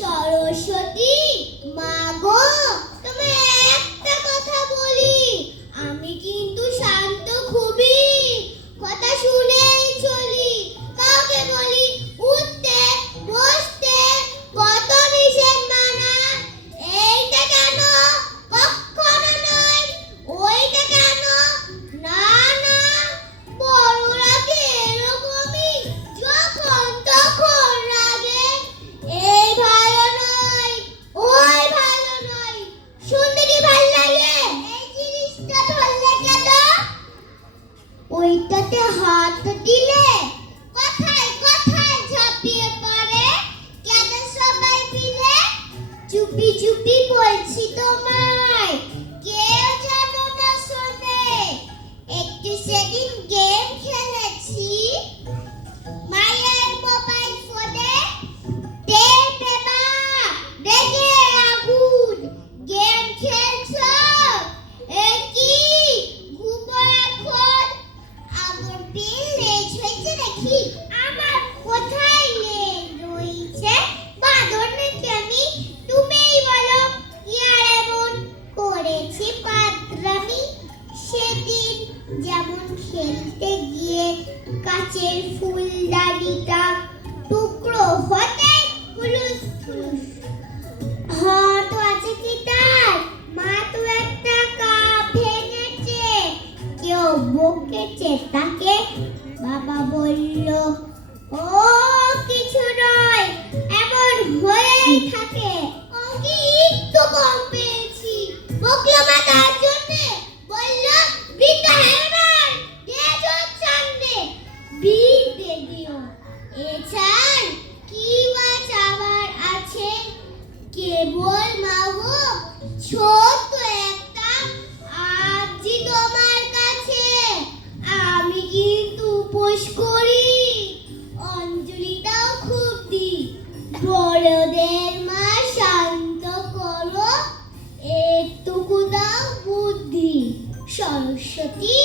সরস্বতী মা গো, তোমায় একটা কথা বলি, আমি কিন্তু শান্ত খুবই, কথা শুনেই চলি, কাউকে বলি উঠতে বসতে, কত নিষেধ মানা, এইটা কেন, কখনো নয়, ওইটা কেন, না না, বড়রা কি এরকমই, যখন তখন রাগে, এই ভালো নয়, ওই ভালো নয়, শুনতে কি ভাল লাগে, এই জিনিসটা ধরলে কেন, ওইটাতে হাত দিলে কথায় কথায় ঝাঁপিয়ে পড়ে, কেন সবাই মিলে, চুপি চুপি বলছি তোমায়, কেউ যেন না শোনে, একটু সেদিন গেম খেলেছি মায়ের মোবাইল ফোনে, টেপে মা রেগে আগুন, গেম খেলছো, এ কি ঘুমো এখন, আগুন বিল লেজ হয়েছে নাকি, আমার কোথায় লেজ রয়েছে, বাঁদর নাকি আমি, তুমিই বলো, কি আর এমন করেছি পাগলামি, সেদিন যেমন খেলতে গিয়ে কাচের ফুলদানিটা টুকরো হতে হুলুস হুলুস, হয়তো আছে কি তার, মা তো একটা কাপ ভেঙেছে, কেউ বকেছে তাকে, বাবা বলল ও কিছু নয়, এমন হয়েই থাকে, ও কি একটু কম পেয়েছি, বকলো মা তার জন্যে, বলল বৃদ্ধা হেরবার দেজো চান্দে, বিদে দিও, এছাড় কি বা চাবার আছে, কেবল মা গো ছোট্ট একটা আরজি তোমার কাছে, আমি কিন্তু উপোস করি, অঞ্জলিটাও খুব দিই, বড়দের মা শান্ত করো, একটুকু দাও বুদ্ধি, সরস্বতী